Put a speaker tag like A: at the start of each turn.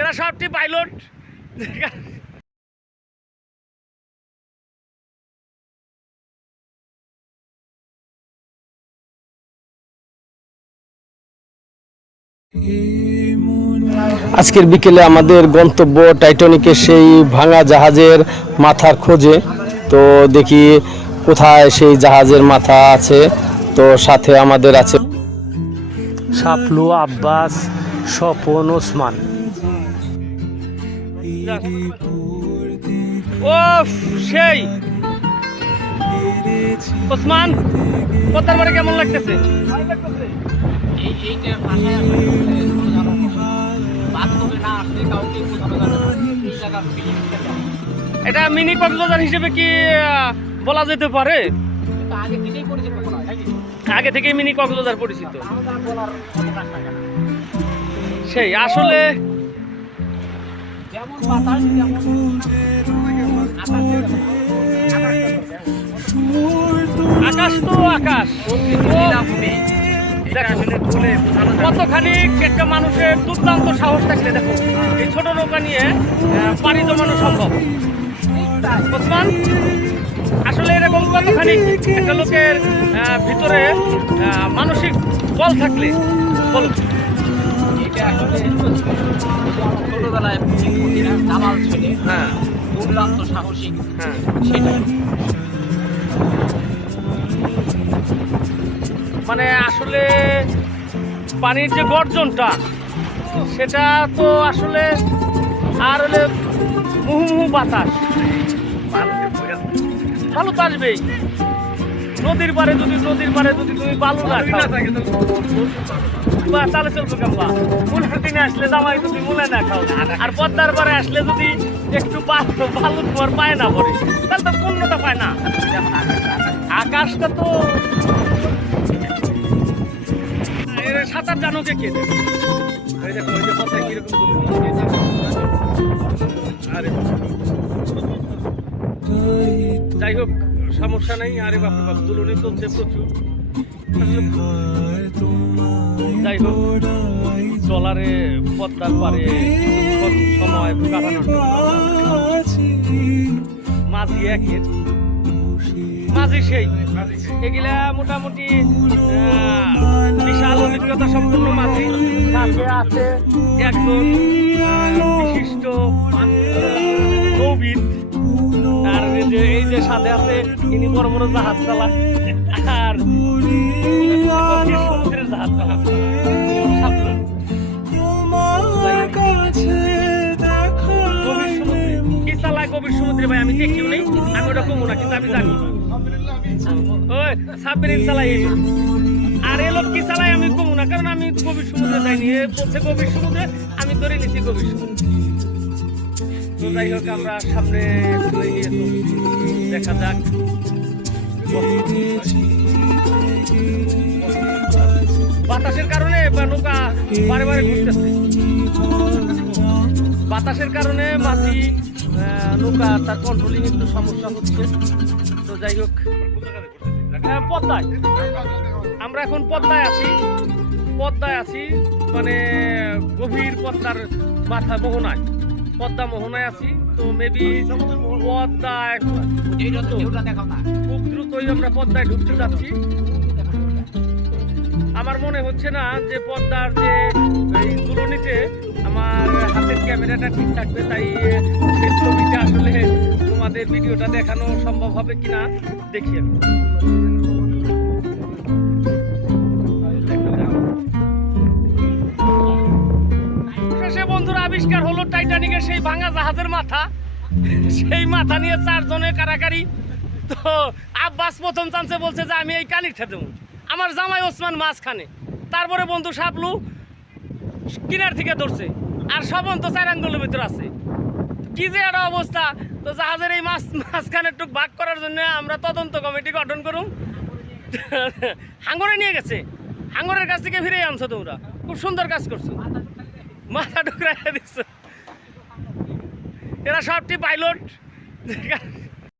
A: এরা সবটি পাইলট আজকের বিকেলে আমাদের গন্তব্য টাইটানিকের সেই ভাঙা জাহাজের মাথার খোঁজে। তো দেখি কোথায় সেই জাহাজের মাথা আছে। তো সাথে আমাদের আছে শাপলু, আব্বাস, স্বপন, ওসমান। ও সেই। ওসমান, কথার বারে কেমন লাগতেছে? এটা মিনি কক্সবাজার হিসেবে কি বলা যেতে পারে?
B: আগে থেকেই মনে
A: থেকে কক্সবাজার পরিচিত। সেই আসলে
B: আকাশ
A: তো আকাশ। কতখানি একটা মানুষের দুর্দান্ত সাহস থাকলে দেখো এই ছোট নৌকা নিয়ে পাড়ি জমানো সম্ভব। ওসমান কতখানি একটা লোকের ভিতরে মানসিক বল থাকলে
B: এটা আসলে ছোটবেলায় দামাল ছেলে
A: হ্যাঁ।
B: দুর্দান্ত সাহসিক
A: হ্যাঁ। মানে আসলে পানির যে গর্জনটা সেটা তো আসলে আর হলে মুহু মুহু বাতাস ভালো তো আসবেই। নদীর পারে যদি নদীর পারে যদি তুমি বালু না খাও। বা তাহলে চলবে কেমবা। মূলের দিনে আসলে জামাই তুমি মূলে না খাও। আর পদ্মার পারে আসলে যদি একটু বালু বালু তোমার পায় না পড়ে তাহলে তো পণ্যটা পায় না। আকাশটা তো সাঁতার জানো কে কে দেবে? এই দেখো, ওই যে পদ্মায় কীরকম যাই হোক, সমস্যা নেই। আরে বাপরে বাপ, দুলুনি চলছে প্রচুর। যাই হোক ট্রলারে পদ্মার পারে সময় কাটানোর মাঝি একের মাঝি সেই। এগুলা মোটামুটি বিশাল অভিজ্ঞতা সম্পন্ন মাঝি। সাথে আছে একজন বিশিষ্ট কবিদ আর এই যে সাথে আছে, ইনি বড় বড় জাহাজ চালা আর সমুদ্রের জাহাজ চালা। গভীর সমুদ্রে ভাই, আমি দেখিও নেই ওটা কমো না, কিন্তু আমি জানি। ওই, সাবমেরিন চালাই আর এ লোক কি চালাই আমি কমু না, কারণ আমি গভীর সমুদ্রে যাইনি। বলছে গভীর সমুদ্রে, আমি ধরে নিছি গভীর সমুদ্রে। তো যাই হোক, আমরা সামনে চলে গিয়েছি দেখা যাক বাতাসের কারণে বা নৌকা বারে বারে ঘুরতেছে। বাতাসের কারণে মাঝি নৌকা তার কন্ট্রোলিং একটু সমস্যা হচ্ছে। তো যাই হোক পদ্মায়। আমরা এখন পদ্মায় আছি। পদ্মায় আছি মানে গভীর পদ্মার মাথা মোহনায়। পদ্মা মোহনায় আছি, তো মেবি খুব দ্রুতই আমরা পদ্মায় ঢুকতে যাচ্ছি। আমার মনে হচ্ছে না যে পদ্মার যে তুলনিতে আমার হাতের ক্যামেরাটা ঠিক থাকবে, তাই ছবিটা আসলে তোমাদের ভিডিওটা দেখানো সম্ভব হবে কিনা, দেখি আমি। বন্ধুরা আবিষ্কার হলো টাইটানিকের সেই ভাঙা জাহাজের মাথা। সেই মাথা নিয়ে চারজনে কারাকারি। তো আব্বাস প্রথম চান্সে বলছে যে, আমি এই কানিরটা দেবো। আমার জামাই ওসমান মাঝখানে। তারপরে বন্ধু সাপলু কিনার থেকে ধরছে। আর সবন তো চার আঙ্গুলের ভিতরে আছে। কি যে একটা অবস্থা। তো জাহাজের এই মাছ মাঝখানে একটু ভাগ করার জন্য আমরা তদন্ত কমিটি গঠন করুম হাঙ্গরে নিয়ে গেছে। হাঙ্গরের কাছ থেকে ফিরে আনছো তোমরা। খুব সুন্দর কাজ করছ। মাথা ঢুকরা দিচ্ছ এরা সবটি পাইলট